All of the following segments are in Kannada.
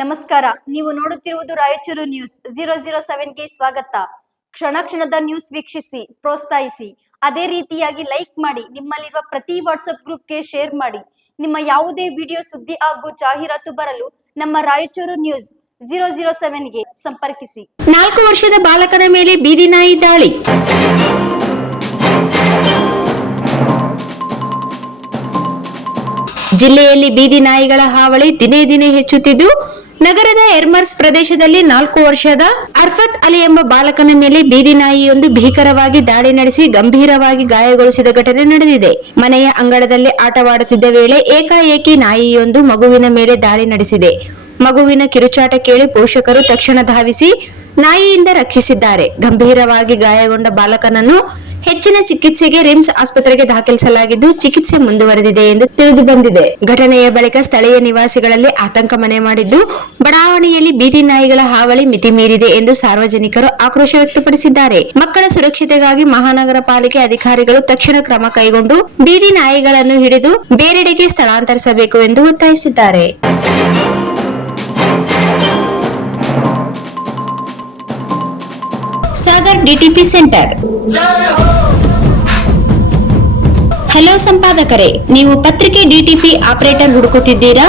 ನಮಸ್ಕಾರ. ನೀವು ನೋಡುತ್ತಿರುವುದು ರಾಯಚೂರು ನ್ಯೂಸ್ 007ಗೆ ಸ್ವಾಗತ. ಕ್ಷಣ ಕ್ಷಣದ ನ್ಯೂಸ್ ವೀಕ್ಷಿಸಿ, ಪ್ರೋತ್ಸಾಹಿಸಿ. ಅದೇ ರೀತಿಯಾಗಿ ಲೈಕ್ ಮಾಡಿ, ನಿಮ್ಮಲ್ಲಿರುವ ಪ್ರತಿ ವಾಟ್ಸ್ಆಪ್ ಗ್ರೂಪ್ಗೆ ಶೇರ್ ಮಾಡಿ. ನಿಮ್ಮ ಯಾವುದೇ ವಿಡಿಯೋ, ಸುದ್ದಿ ಹಾಗೂ ಜಾಹೀರಾತು ಬರಲು ನಮ್ಮ ರಾಯಚೂರು ನ್ಯೂಸ್ 007ಗೆ ಸಂಪರ್ಕಿಸಿ. 4 ವರ್ಷದ ಬಾಲಕನ ಮೇಲೆ ಬೀದಿ ನಾಯಿ ದಾಳಿ. ಜಿಲ್ಲೆಯಲ್ಲಿ ಬೀದಿ ನಾಯಿಗಳ ಹಾವಳಿ ದಿನೇ ದಿನೇ ಹೆಚ್ಚುತ್ತಿದ್ದು, ನಗರದ ಎರ್ಮರ್ಸ್ ಪ್ರದೇಶದಲ್ಲಿ 4 ವರ್ಷದ ಅರ್ಫತ್ ಅಲಿ ಎಂಬ ಬಾಲಕನ ಮೇಲೆ ಬೀದಿ ನಾಯಿಯೊಂದು ಭೀಕರವಾಗಿ ದಾಳಿ ನಡೆಸಿ ಗಂಭೀರವಾಗಿ ಗಾಯಗೊಳಿಸಿದ ಘಟನೆ ನಡೆದಿದೆ. ಮನೆಯ ಅಂಗಳದಲ್ಲಿ ಆಟವಾಡುತ್ತಿದ್ದ ವೇಳೆ ಏಕಾಏಕಿ ನಾಯಿಯೊಂದು ಮಗುವಿನ ಮೇಲೆ ದಾಳಿ ನಡೆಸಿದೆ. ಮಗುವಿನ ಕಿರುಚಾಟ ಕೇಳಿ ಪೋಷಕರು ತಕ್ಷಣ ಧಾವಿಸಿ ನಾಯಿಯಿಂದ ರಕ್ಷಿಸಿದ್ದಾರೆ. ಗಂಭೀರವಾಗಿ ಗಾಯಗೊಂಡ ಬಾಲಕನನ್ನು ಹೆಚ್ಚಿನ ಚಿಕಿತ್ಸೆಗೆ ರಿಮ್ಸ್ ಆಸ್ಪತ್ರೆಗೆ ದಾಖಲಿಸಲಾಗಿದ್ದು, ಚಿಕಿತ್ಸೆ ಮುಂದುವರೆದಿದೆ ಎಂದು ತಿಳಿದು ಬಂದಿದೆ. ಘಟನೆಯ ಬಳಿಕ ಸ್ಥಳೀಯ ನಿವಾಸಿಗಳಲ್ಲಿ ಆತಂಕ ಮನೆ ಮಾಡಿದ್ದು, ಬಡಾವಣೆಯಲ್ಲಿ ಬೀದಿ ನಾಯಿಗಳ ಹಾವಳಿ ಮಿತಿ ಮೀರಿದೆ ಎಂದು ಸಾರ್ವಜನಿಕರು ಆಕ್ರೋಶ ವ್ಯಕ್ತಪಡಿಸಿದ್ದಾರೆ. ಮಕ್ಕಳ ಸುರಕ್ಷತೆಗಾಗಿ ಮಹಾನಗರ ಪಾಲಿಕೆ ಅಧಿಕಾರಿಗಳು ತಕ್ಷಣ ಕ್ರಮ ಕೈಗೊಂಡು ಬೀದಿ ನಾಯಿಗಳನ್ನು ಹಿಡಿದು ಬೇರೆಡೆಗೆ ಸ್ಥಳಾಂತರಿಸಬೇಕು ಎಂದು ಒತ್ತಾಯಿಸಿದ್ದಾರೆ. Sagar DTP centre. ಹಲೋ ಸಂಪಾದಕರೇ, ನೀವು ಪತ್ರಿಕೆ ಡಿಟಿಪಿ ಆಪರೇಟರ್ ಹುಡುಕುತ್ತಿದ್ದೀರಾ?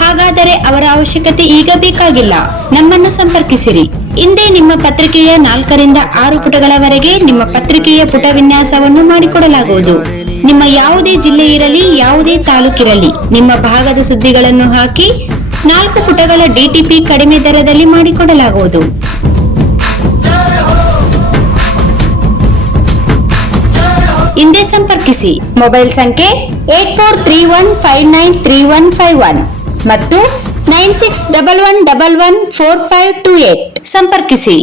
ಹಾಗಾದರೆ ಅವರ ಅವಶ್ಯಕತೆ ಈಗ ಬೇಕಾಗಿಲ್ಲ. ನಮ್ಮನ್ನು ಸಂಪರ್ಕಿಸಿರಿ. ಇಂದೇ ನಿಮ್ಮ ಪತ್ರಿಕೆಯ 4 ರಿಂದ 6 ಪುಟಗಳವರೆಗೆ ನಿಮ್ಮ ಪತ್ರಿಕೆಯ ಪುಟ ವಿನ್ಯಾಸವನ್ನು ಮಾಡಿಕೊಡಲಾಗುವುದು. ನಿಮ್ಮ ಯಾವುದೇ ಜಿಲ್ಲೆ ಇರಲಿ, ಯಾವುದೇ ತಾಲೂಕಿರಲಿ, ನಿಮ್ಮ ಭಾಗದ ಸುದ್ದಿಗಳನ್ನು ಹಾಕಿ 4 ಪುಟಗಳ ಡಿಟಿಪಿ ಕಡಿಮೆ ದರದಲ್ಲಿ ಮಾಡಿಕೊಡಲಾಗುವುದು. ಹಿಂದೆ ಸಂಪರ್ಕಿಸಿ. ಮೊಬೈಲ್ ಸಂಖ್ಯೆ 8431593151 ಮತ್ತು 9611114528 ಸಂಪರ್ಕಿಸಿ.